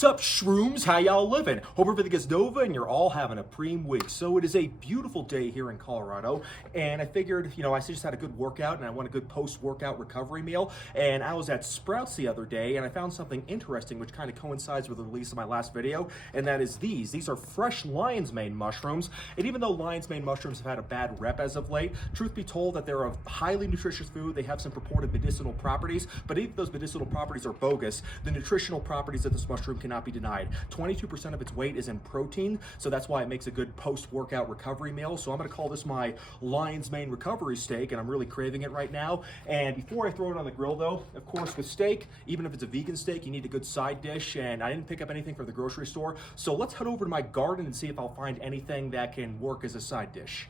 Sup shrooms, how y'all living? Hope everything is Nova and you're all having a preem week. So it is a beautiful day here in Colorado, and I figured, I just had a good workout and I want a good post-workout recovery meal, and I was at Sprouts the other day and I found something interesting which kind of coincides with the release of my last video, and that is these. These are fresh lion's mane mushrooms, and even though lion's mane mushrooms have had a bad rep as of late, truth be told that they're a highly nutritious food. They have some purported medicinal properties, but even if those medicinal properties are bogus, the nutritional properties of this mushroom cannot be denied. 22% of its weight is in protein, so that's why it makes a good post-workout recovery meal. So I'm gonna call this my lion's mane recovery steak, and I'm really craving it right now. And before I throw it on the grill though, of course with steak, even if it's a vegan steak, you need a good side dish, and I didn't pick up anything from the grocery store. So let's head over to my garden and see if I'll find anything that can work as a side dish.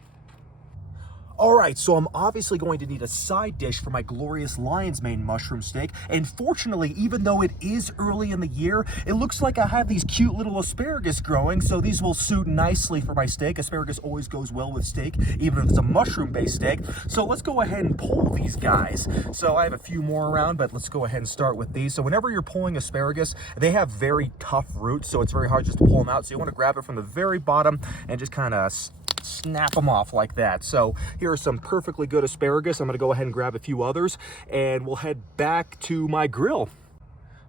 All right, so I'm obviously going to need a side dish for my glorious lion's mane mushroom steak. And fortunately, even though it is early in the year, it looks like I have these cute little asparagus growing, so these will suit nicely for my steak. Asparagus always goes well with steak, even if it's a mushroom-based steak. So let's go ahead and pull these guys. So I have a few more around, but let's go ahead and start with these. So whenever you're pulling asparagus, they have very tough roots, so it's very hard just to pull them out. So you want to grab it from the very bottom and just kind of snap them off like that. So here are some perfectly good asparagus. I'm going to go ahead and grab a few others, and we'll head back to my grill.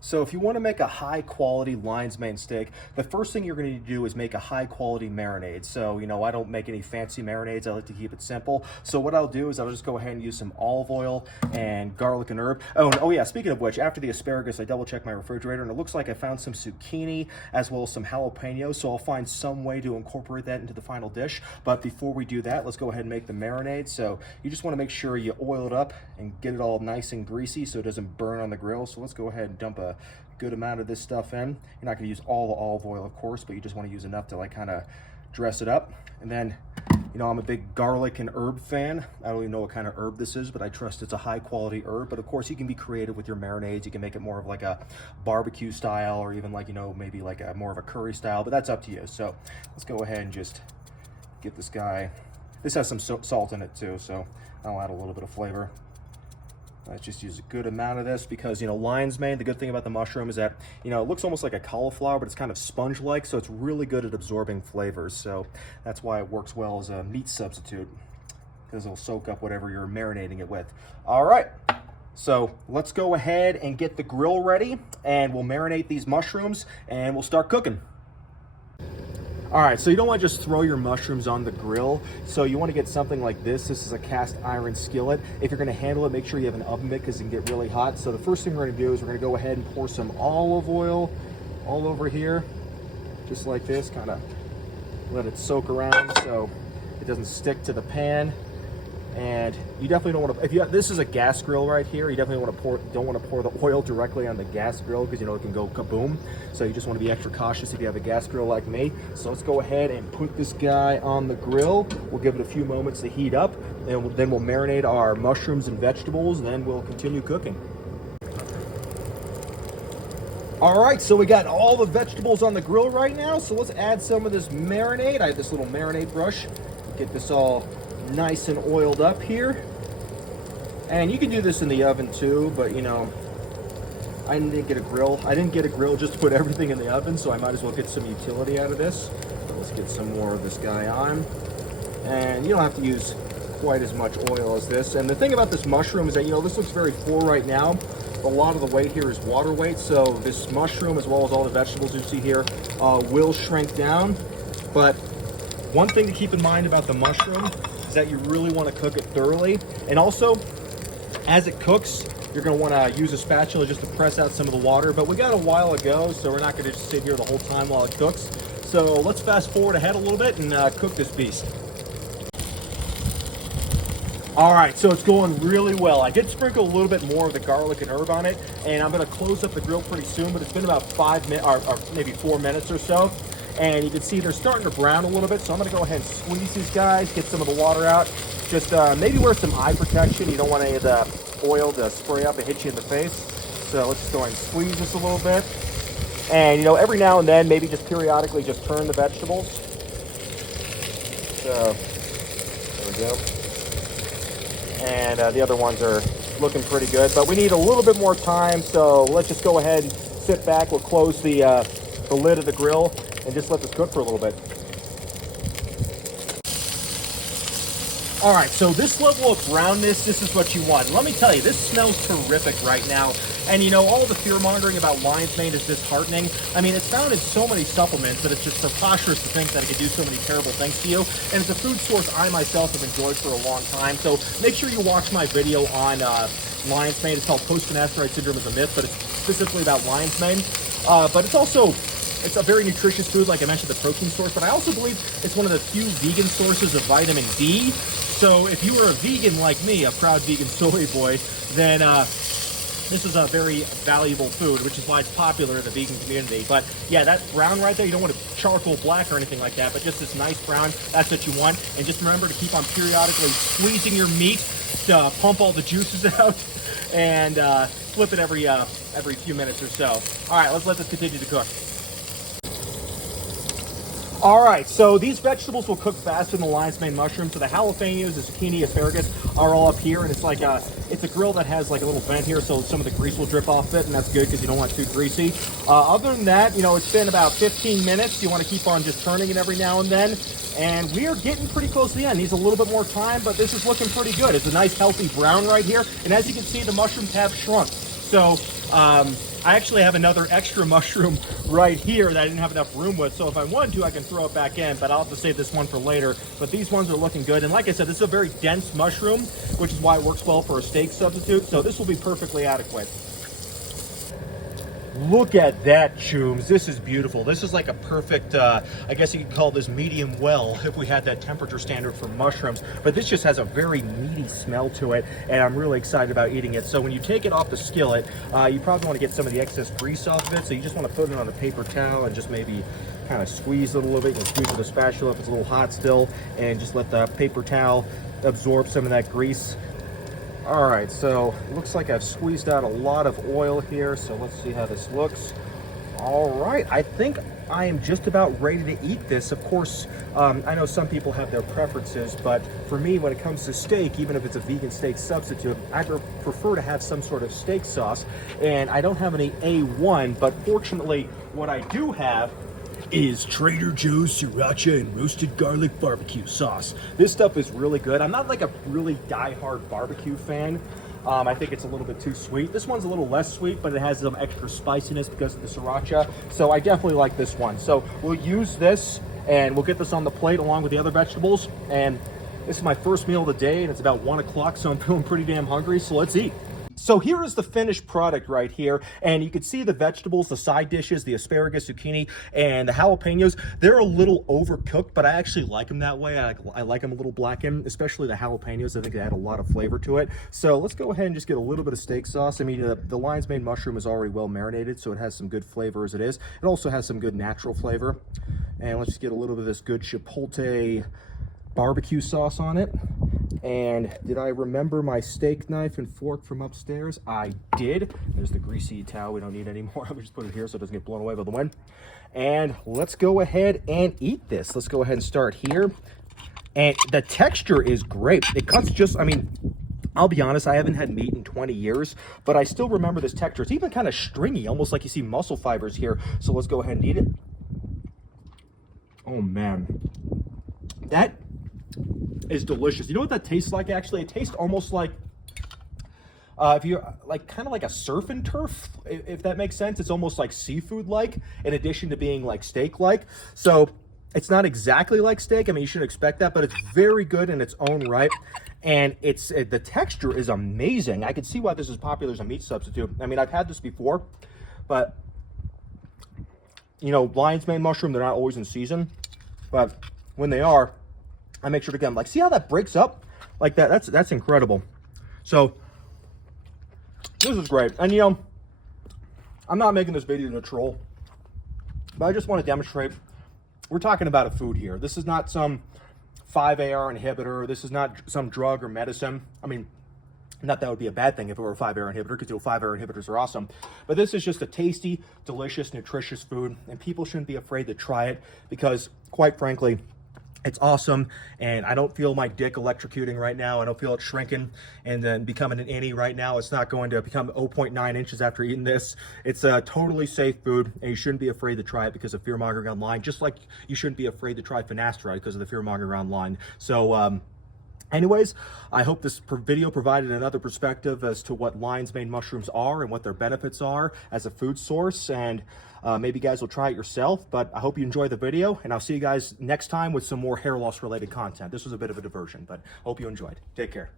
So if you want to make a high quality lion's mane steak, the first thing you're going to need to do is make a high quality marinade. So, I don't make any fancy marinades. I like to keep it simple. So what I'll do is I'll just go ahead and use some olive oil and garlic and herb. Oh yeah, speaking of which, after the asparagus, I double checked my refrigerator and it looks like I found some zucchini as well as some jalapenos. So I'll find some way to incorporate that into the final dish. But before we do that, let's go ahead and make the marinade. So you just want to make sure you oil it up and get it all nice and greasy so it doesn't burn on the grill. So let's go ahead and dump a good amount of this stuff in. You're not going to use all the olive oil, of course, but you just want to use enough to kind of dress it up. And then, I'm a big garlic and herb fan. I don't even know what kind of herb this is, but I trust it's a high quality herb. But of course, you can be creative with your marinades. You can make it more of like a barbecue style, or even maybe like a more of a curry style, but that's up to you. So let's go ahead and just get this guy. This has some salt in it too, so I'll add a little bit of flavor. Let's just use a good amount of this because, lion's mane, the good thing about the mushroom is that, it looks almost like a cauliflower, but it's kind of sponge-like, so it's really good at absorbing flavors. So that's why it works well as a meat substitute, because it'll soak up whatever you're marinating it with. All right, so let's go ahead and get the grill ready, and we'll marinate these mushrooms, and we'll start cooking. All right, so you don't want to just throw your mushrooms on the grill. So you want to get something like this. This is a cast iron skillet. If you're going to handle it, make sure you have an oven mitt because it can get really hot. So the first thing we're going to do is we're going to go ahead and pour some olive oil all over here, just like this. Kind of let it soak around so it doesn't stick to the pan. And you definitely don't want to, this is a gas grill right here, you definitely don't want to pour the oil directly on the gas grill because it can go kaboom. So you just want to be extra cautious if you have a gas grill like me. So let's go ahead and put this guy on the grill. We'll give it a few moments to heat up, and then we'll marinate our mushrooms and vegetables, and then we'll continue cooking. All right, so we got all the vegetables on the grill right now. So let's add some of this marinade. I have this little marinade brush. Get this all nice and oiled up here, and you can do this in the oven too, but I didn't get a grill just to put everything in the oven, so I might as well get some utility out of this. So let's get some more of this guy on, and you don't have to use quite as much oil as this. And the thing about this mushroom is that this looks very full right now. A lot of the weight here is water weight, so this mushroom as well as all the vegetables you see here will shrink down. But one thing to keep in mind about the mushroom is that you really want to cook it thoroughly. And also, as it cooks, you're going to want to use a spatula just to press out some of the water. But we got a while ago, so we're not going to just sit here the whole time while it cooks. So let's fast forward ahead a little bit and cook this beast. All right, so it's going really well. I did sprinkle a little bit more of the garlic and herb on it, and I'm going to close up the grill pretty soon, but it's been about 5 minutes, or maybe 4 minutes or so. And you can see they're starting to brown a little bit, so I'm going to go ahead and squeeze these guys, get some of the water out. Just maybe wear some eye protection. You don't want any of the oil to spray up and hit you in the face. So let's just go ahead and squeeze this a little bit. And every now and then, maybe just periodically just turn the vegetables. So there we go. And the other ones are looking pretty good, but we need a little bit more time. So let's just go ahead and sit back. We'll close the the lid of the grill and just let this cook for a little bit. All right, so this level of brownness, this is what you want. Let me tell you, this smells terrific right now. And you know, all the fear-mongering about lion's mane is disheartening. I mean, it's found in so many supplements that it's just preposterous to think that it could do so many terrible things to you. And it's a food source I myself have enjoyed for a long time. So make sure you watch my video on lion's mane. It's called Post-Finasteride Syndrome is a Myth, but it's specifically about lion's mane. But it's a very nutritious food, like I mentioned, the protein source, but I also believe it's one of the few vegan sources of vitamin D. So if you are a vegan like me, a proud vegan soy boy, then this is a very valuable food, which is why it's popular in the vegan community. But yeah, that brown right there, you don't want it charcoal black or anything like that, but just this nice brown, that's what you want. And just remember to keep on periodically squeezing your meat to pump all the juices out, and flip it every few minutes or so. All right, let's let this continue to cook. All right, so these vegetables will cook faster than the lion's mane mushroom. So the jalapenos, the zucchini, asparagus are all up here, and it's like it's a grill that has like a little vent here, so some of the grease will drip off it, and that's good because you don't want it too greasy. Other than that, you know, it's been about 15 minutes. You want to keep on just turning it every now and then, and we are getting pretty close to the end. Needs a little bit more time, but this is looking pretty good. It's a nice healthy brown right here, and as you can see, the mushrooms have shrunk. So I actually have another extra mushroom right here that I didn't have enough room with, so if I wanted to, I can throw it back in, but I'll have to save this one for later. But these ones are looking good, and like I said, this is a very dense mushroom, which is why it works well for a steak substitute, so this will be perfectly adequate. Look at that, Chooms. This is beautiful. This is like a perfect, I guess you could call this medium well if we had that temperature standard for mushrooms. But this just has a very meaty smell to it, and I'm really excited about eating it. So when you take it off the skillet, you probably want to get some of the excess grease off of it. So you just want to put it on a paper towel and just maybe kind of squeeze it a little bit. You can squeeze with a spatula if it's a little hot still, and just let the paper towel absorb some of that grease. All right, so it looks like I've squeezed out a lot of oil here, so let's see how this looks. All right, I think I am just about ready to eat this. Of course, I know some people have their preferences, but for me, when it comes to steak, even if it's a vegan steak substitute, I prefer to have some sort of steak sauce, and I don't have any A1, but fortunately, what I do have is Trader Joe's Sriracha and Roasted Garlic Barbecue Sauce. This stuff is really good. I'm not like a really die-hard barbecue fan. I think it's a little bit too sweet. This one's a little less sweet, but it has some extra spiciness because of the Sriracha. So I definitely like this one. So we'll use this, and we'll get this on the plate along with the other vegetables. And this is my first meal of the day, and it's about 1 o'clock, so I'm feeling pretty damn hungry, so let's eat. So here is the finished product right here, and you can see the vegetables, the side dishes, the asparagus, zucchini, and the jalapenos. They're a little overcooked, but I actually like them that way. I like them a little blackened, especially the jalapenos. I think they add a lot of flavor to it. So let's go ahead and just get a little bit of steak sauce. I mean, the lion's mane mushroom is already well marinated, so it has some good flavor as it is. It also has some good natural flavor. And let's just get a little bit of this good chipotle barbecue sauce on it. And did I remember my steak knife and fork from upstairs? I did. There's the greasy towel we don't need anymore. I'll just put it here so it doesn't get blown away by the wind. And let's go ahead and eat this. Let's go ahead and start here. And the texture is great. It cuts just, I mean, I'll be honest, I haven't had meat in 20 years, but I still remember this texture. It's even kind of stringy, almost like you see muscle fibers here. So let's go ahead and eat it. Oh man, that is delicious. You know what that tastes like? Actually, it tastes almost like if you're like kind of like a surf and turf, if that makes sense. It's almost like seafood like, in addition to being like steak like. So it's not exactly like steak. I mean, you shouldn't expect that, but it's very good in its own right. And the texture is amazing. I can see why this is popular as a meat substitute. I mean, I've had this before, but you know, lion's mane mushroom, they're not always in season, but when they are, I make sure to get them. Like, see how that breaks up like that? That's incredible. So this is great. And you know, I'm not making this video to troll, but I just want to demonstrate we're talking about a food here. This is not some 5-AR inhibitor. This is not some drug or medicine. I mean, not that would be a bad thing if it were a 5-AR inhibitor, because 5-AR inhibitors are awesome. But this is just a tasty, delicious, nutritious food, and people shouldn't be afraid to try it because, quite frankly, It's awesome, and I don't feel my dick electrocuting right now. I don't feel it shrinking and then becoming an innie right now. It's not going to become 0.9 inches after eating this. It's a totally safe food, and you shouldn't be afraid to try it because of fear-mongering online, just like you shouldn't be afraid to try finasteride because of the fear-mongering online. So, anyways, I hope this video provided another perspective as to what lion's mane mushrooms are and what their benefits are as a food source, and maybe you guys will try it yourself, but I hope you enjoyed the video, and I'll see you guys next time with some more hair loss related content. This was a bit of a diversion, but hope you enjoyed. Take care.